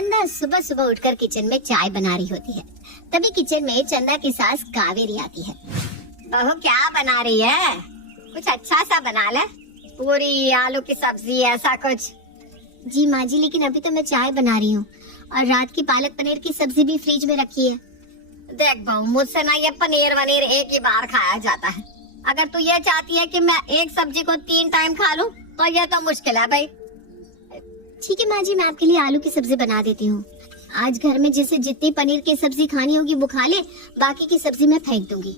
चंदा सुबह सुबह उठकर किचन में चाय बना रही होती है। तभी किचन में चंदा की सास कावेरी आती है। बहू क्या बना रही है? कुछ अच्छा सा बना ले, पूरी आलू की सब्जी ऐसा कुछ। जी माँ जी, लेकिन अभी तो मैं चाय बना रही हूँ और रात की पालक पनीर की सब्जी भी फ्रिज में रखी है। देख बहू, मुझसे ना ये पनीर वनीर एक ही बार खाया जाता है। अगर तू ये चाहती है कि मैं एक सब्जी को 3 टाइम खा लूं तो ये तो मुश्किल है भाई। ठीक है माँ जी, मैं आपके लिए आलू की सब्जी बना देती हूँ। आज घर में जिसे जितनी पनीर की सब्जी खानी होगी वो खा ले, बाकी की सब्जी मैं फेंक दूंगी।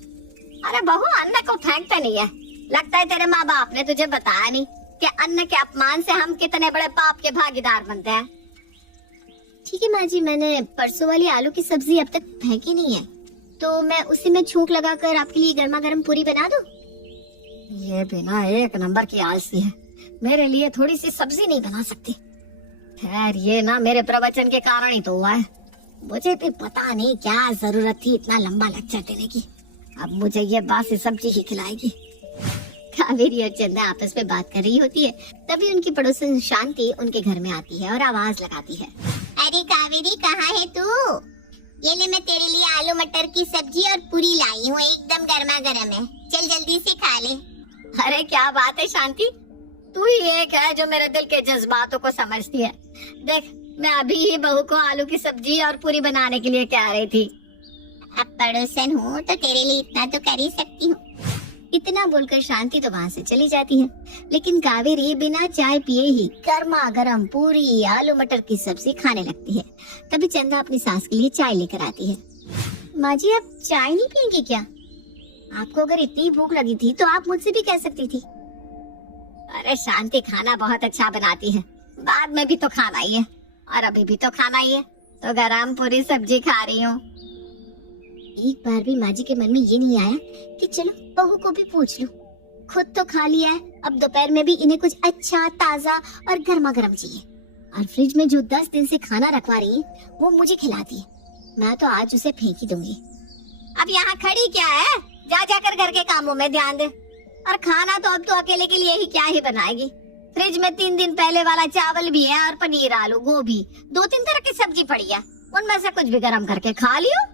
अरे बहू, अन्न को फेंकते नहीं है। लगता है तेरे माँ बाप ने तुझे बताया नहीं कि अन्न के अपमान से हम कितने बड़े पाप के भागीदार बनते हैं। ठीक है माँ जी, मैंने परसों वाली आलू की सब्जी अब तक फेंकी नहीं है, तो मैं उसी में छौंक लगाकर आपके लिए गर्मा गर्म पूरी बना दूं। ये बिना एक नंबर की आलसी है, मेरे लिए थोड़ी सी सब्जी नहीं बना सकती। खैर, ये ना मेरे प्रवचन के कारण ही तो हुआ है। मुझे भी पता नहीं क्या जरूरत थी इतना लंबा लेक्चर देने की। अब मुझे ये बासी सब्जी ही खिलाएगी। कावेरी और चंदा आपस में बात कर रही होती है। तभी उनकी पड़ोसन शांति उनके घर में आती है और आवाज लगाती है। अरे कावेरी, कहाँ है तू? ये ले, मैं तेरे लिए आलू मटर की सब्जी और पूरी लाई हूँ, एकदम गर्मा गर्म है। चल जल्दी से खा ले। अरे क्या बात है शांति, तू ही एक है जो मेरे दिल के जज्बातों को समझती है। देख, मैं अभी ही बहू को आलू की सब्जी और पूरी बनाने के लिए कह रही थी। अब पड़ोसन हूँ तो तेरे लिए इतना तो कर ही सकती हूँ। इतना बोलकर शांति तो वहाँ से चली जाती है। लेकिन कावेरी बिना चाय पिए ही गर्मा गर्म पूरी आलू मटर की सब्जी खाने लगती है। तभी चंदा अपनी सास के लिए चाय लेकर आती है। माँ जी, आप चाय नहीं पियेंगी क्या? आपको अगर इतनी भूख लगी थी तो आप मुझसे भी कह सकती थी। अरे शांति खाना बहुत अच्छा बनाती है, बाद में भी तो खाना ही है और अभी भी तो खाना ही है, तो गरम पूरी सब्जी खा रही हूँ। एक बार भी माँ जी के मन में ये नहीं आया कि चलो बहू को भी पूछ लूं। खुद तो खा लिया है, अब दोपहर में भी इन्हें कुछ अच्छा ताजा और गर्मा गर्म चाहिए। और फ्रिज में जो 10 दिन से खाना रखवा रही है वो मुझे खिलाती है। मैं तो आज उसे फेंक ही दूंगी। अब यहाँ खड़ी क्या है? जा जाकर घर के कामों में ध्यान दे। और खाना तो अब तो अकेले के लिए ही क्या ही बनाएगी। फ्रिज में 3 दिन पहले वाला चावल भी है और पनीर, आलू, गोभी, 2-3 तरह की सब्जी पड़ी है, उनमें से कुछ भी गर्म करके खा लियो।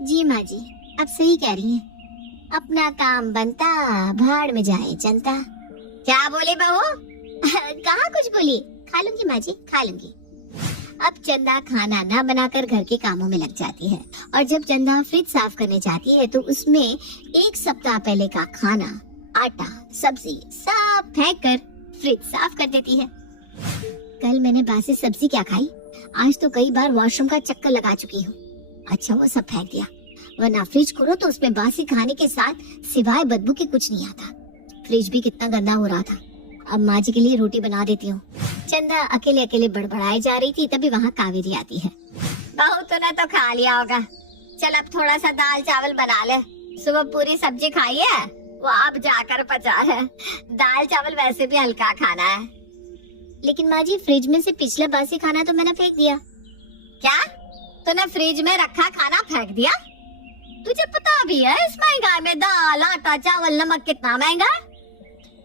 जी माँ जी, आप सही कह रही हैं। अपना काम बनता, भाड़ में जाए जनता। क्या बोली बहू? कहाँ कुछ बोली? खा लूंगी माँ जी, खा लूंगी। अब चंदा खाना ना बनाकर घर के कामों में लग जाती है और जब चंदा फ्रिज साफ करने जाती है तो उसमें 1 सप्ताह पहले का खाना, आटा, सब्जी सब फेंक कर फ्रिज साफ कर देती है। कल मैंने बासी सब्जी क्या खाई, आज तो कई बार वॉशरूम का चक्कर लगा चुकी हूँ। अच्छा, वो सब फेंक दिया, वरना फ्रिज खोलो तो उसमें बासी खाने के साथ सिवाय बदबू के कुछ नहीं आता। फ्रिज भी कितना गंदा हो रहा था। अब माँ जी के लिए रोटी बना देती हूँ। चंदा अकेले अकेले बड़बड़ाई जा रही थी, तभी वहाँ कावेरी आती है। बहू, तूने तो खा लिया होगा, चल अब थोड़ा सा दाल चावल बना ले। सुबह पूरी सब्जी खाई है, वो अब जाकर पचा है। दाल चावल वैसे भी हल्का खाना है। लेकिन माँ जी, फ्रिज में से पिछला बासी खाना तो मैंने फेंक दिया। क्या? तूने फ्रिज में रखा खाना फेंक दिया? तुझे पता भी है इस महंगाई में दाल, आटा, चावल, नमक कितना महंगा है?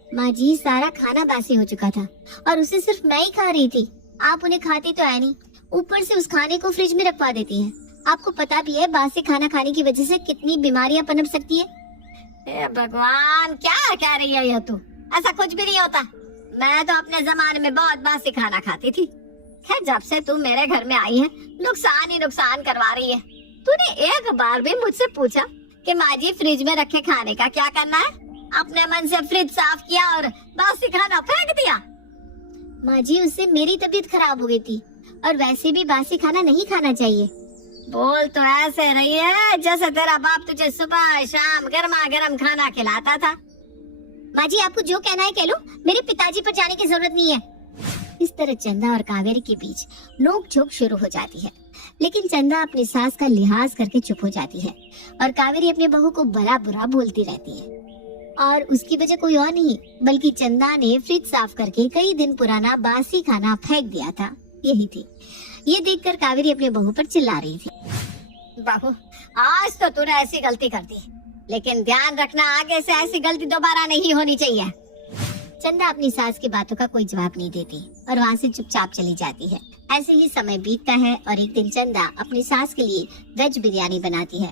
माँ जी, सारा खाना बासी हो चुका था और उसे सिर्फ मैं ही खा रही थी। आप उन्हें खाती तो है नहीं, ऊपर से उस खाने को फ्रिज में रखवा देती हैं। आपको पता भी है बासी खाना खाने की वजह से कितनी बीमारियां पनप सकती है। भगवान, क्या कह रही है ये तू? ऐसा कुछ भी नहीं होता। मैं तो अपने जमाने में बहुत बासी खाना खाती थी। खैर, जब से तू मेरे घर में आई है नुकसान ही नुकसान करवा रही है। तूने एक बार भी मुझसे पूछा कि माँ जी फ्रिज में रखे खाने का क्या करना है? अपने मन से फ्रिज साफ किया और बासी खाना फेंक दिया। माँ जी, उससे मेरी तबीयत खराब हो गई थी और वैसे भी बासी खाना नहीं खाना चाहिए। बोल तो ऐसे रही है जैसे तेरा बाप तुझे सुबह शाम गर्मा गर्म खाना खिलाता था। माँ जी, आपको जो कहना है कह लो, मेरे पिताजी पर जाने की जरूरत नहीं है। इस तरह चंदा और कावेरी के बीच नोक झोंक शुरू हो जाती है। लेकिन चंदा अपनी सास का लिहाज करके चुप हो जाती है और कावेरी अपने बहू को भला बुरा बोलती रहती है। और उसकी वजह कोई और नहीं बल्कि चंदा ने फ्रिज साफ करके कई दिन पुराना बासी खाना फेंक दिया था, यही थी। ये देखकर कावेरी अपने बहू पर चिल्ला रही थी। बहू, आज तो तूने ऐसी गलती कर दी, लेकिन ध्यान रखना आगे से ऐसी गलती दोबारा नहीं होनी चाहिए। चंदा अपनी सास की बातों का कोई जवाब नहीं देती और वहाँ से चुपचाप चली जाती है। ऐसे ही समय बीतता है और एक दिन चंदा अपनी सास के लिए वेज बिरयानी बनाती है।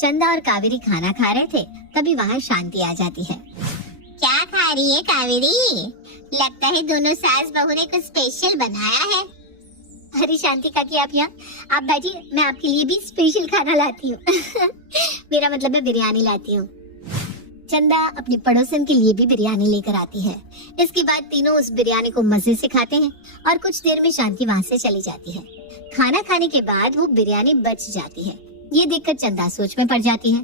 चंदा और कावेरी खाना खा रहे थे, तभी वहाँ शांति आ जाती है। क्या खा रही है कावेरी? लगता है दोनों सास बहू ने कुछ स्पेशल बनाया है। अरे शांति काकी, आप यहाँ आप बैठिए, मैं आपके लिए भी स्पेशल खाना लाती हूँ। मेरा मतलब है बिरयानी लाती हूँ। चंदा अपनी पड़ोसन के लिए भी बिरयानी लेकर आती है। इसके बाद तीनों उस बिरयानी को मजे से खाते हैं और कुछ देर में शांति वहाँ से चली जाती है। खाना खाने के बाद वो बिरयानी बच जाती है। ये देखकर चंदा सोच में पड़ जाती है,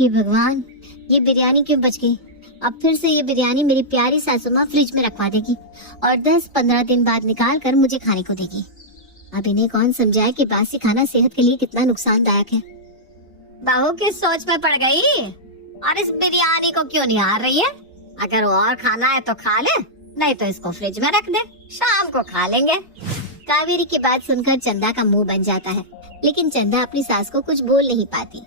हे भगवान, ये बिरयानी क्यों बच गई? अब फिर से ये बिरयानी मेरी प्यारी सासू माँ फ्रिज में रखवा देगी और 10-15 दिन बाद निकाल कर मुझे खाने को देगी। अब इन्हें कौन समझाए कि बासी खाना सेहत के लिए कितना नुकसानदायक है। बहू किस सोच में पड़ गई और इस बिरयानी को क्यों निहार रही है? अगर और खाना है तो खा ले, नहीं तो इसको फ्रिज में रख दे, शाम को खा लेंगे। कावेरी की बात सुनकर चंदा का मुंह बन जाता है, लेकिन चंदा अपनी सास को कुछ बोल नहीं पाती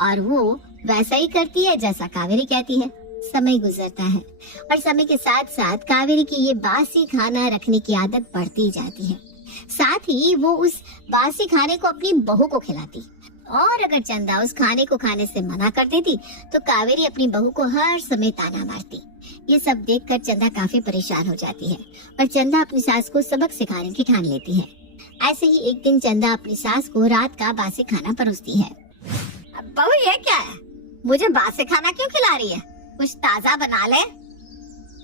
और वो वैसा ही करती है जैसा कावेरी कहती है। समय गुजरता है और समय के साथ साथ कावेरी की ये बासी खाना रखने की आदत बढ़ती जाती है। साथ ही वो उस बासी खाने को अपनी बहू को खिलाती और अगर चंदा उस खाने को खाने से मना कर देती तो कावेरी अपनी बहू को हर समय ताना मारती। ये सब देखकर चंदा काफी परेशान हो जाती है और चंदा अपनी सास को सबक सिखाने की ठान लेती है। ऐसे ही एक दिन चंदा अपनी सास को रात का बासी खाना परोसती है। बहू ये क्या है? मुझे बासी खाना क्यों खिला रही है? कुछ ताजा बना ले।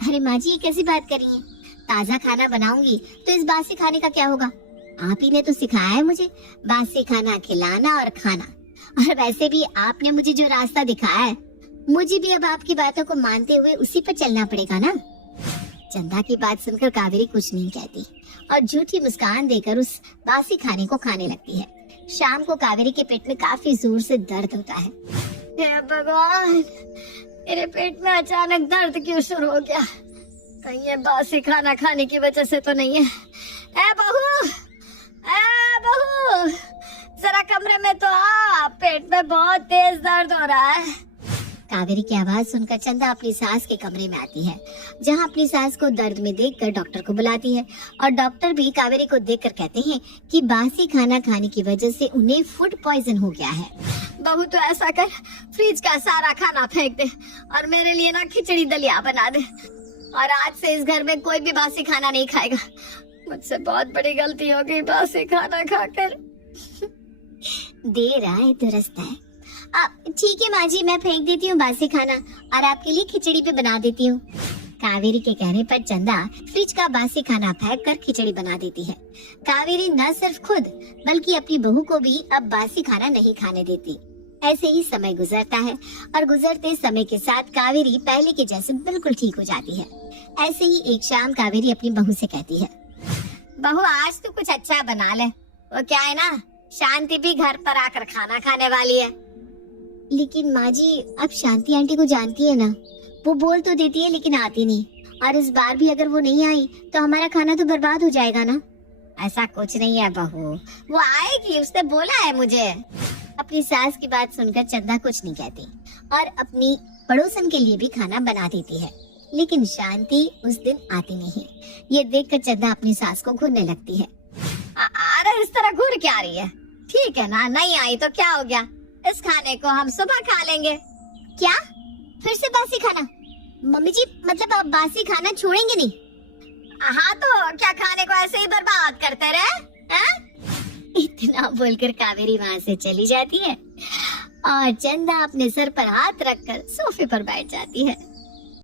अरे माँ जी, ये कैसी बात कर रही है? ताजा खाना बनाऊंगी तो इस बासी खाने का क्या होगा? आप ही ने तो सिखाया है मुझे बासी खाना खिलाना और खाना, और वैसे भी आपने मुझे जो रास्ता दिखाया है, मुझे भी अब आपकी बातों को मानते हुए उसी पर चलना पड़ेगा ना। चंदा की बात सुनकर कावेरी कुछ नहीं कहती और झूठी मुस्कान देकर उस बासी खाने को खाने लगती है। शाम को कावेरी के पेट में काफी जोर से दर्द होता है। हे भगवान, मेरे पेट में अचानक दर्द क्यों शुरू हो गया? कहीं ये बासी खाना खाने की वजह से तो नहीं है? ए बहू, जरा कमरे में तो आ, पेट में बहुत तेज दर्द हो रहा है। कावेरी की आवाज सुनकर चंदा अपनी सास के कमरे में आती है, जहां अपनी सास को दर्द में देखकर डॉक्टर को बुलाती है और डॉक्टर भी कावेरी को देखकर कहते हैं कि बासी खाना खाने की वजह से उन्हें फूड पॉइजन हो गया है। बहू तो ऐसा कर, फ्रिज का सारा खाना फेंक दे और मेरे लिए ना खिचड़ी दलिया बना दे, और आज से इस घर में कोई भी बासी खाना नहीं खाएगा। मुझसे बहुत बड़ी गलती हो गई बासी खाना खाकर। देर आए दुरुस्त है। ठीक है माँ जी, मैं फेंक देती हूँ बासी खाना और आपके लिए खिचड़ी भी बना देती हूँ। कावेरी के कहने पर चंदा फ्रिज का बासी खाना फेंक कर खिचड़ी बना देती है। कावेरी न सिर्फ खुद बल्कि अपनी बहू को भी अब बासी खाना नहीं खाने देती। ऐसे ही समय गुजरता है और गुजरते समय के साथ कावेरी पहले के जैसे बिल्कुल ठीक हो जाती है। ऐसे ही एक शाम कावेरी अपनी बहू से कहती है, बहू आज तो कुछ अच्छा बना ले। वो क्या है ना, शांति भी घर पर आकर खाना खाने वाली है। लेकिन माँ जी, अब शांति आंटी को जानती है ना, वो बोल तो देती है लेकिन आती नहीं, और इस बार भी अगर वो नहीं आई तो हमारा खाना तो बर्बाद हो जाएगा ना। ऐसा कुछ नहीं है बहू, वो आएगी, उसने बोला है मुझे। अपनी सास की बात सुनकर चंदा कुछ नहीं कहती और अपनी पड़ोसन के लिए भी खाना बना देती है, लेकिन शांति उस दिन आती नहीं। ये देखकर चंदा अपनी सास को घूरने लगती है। अरे इस तरह घूर क्या रही है? ठीक है ना, नहीं आई तो क्या हो गया, इस खाने को हम सुबह खा लेंगे। क्या? फिर से बासी खाना? मम्मी जी, मतलब आप बासी खाना छोड़ेंगे नहीं? हाँ तो क्या खाने को ऐसे ही बर्बाद करते रहे? इतना बोलकर कावेरी वहाँ से चली जाती है और चंदा अपने सर पर हाथ रखकर सोफे पर बैठ जाती है।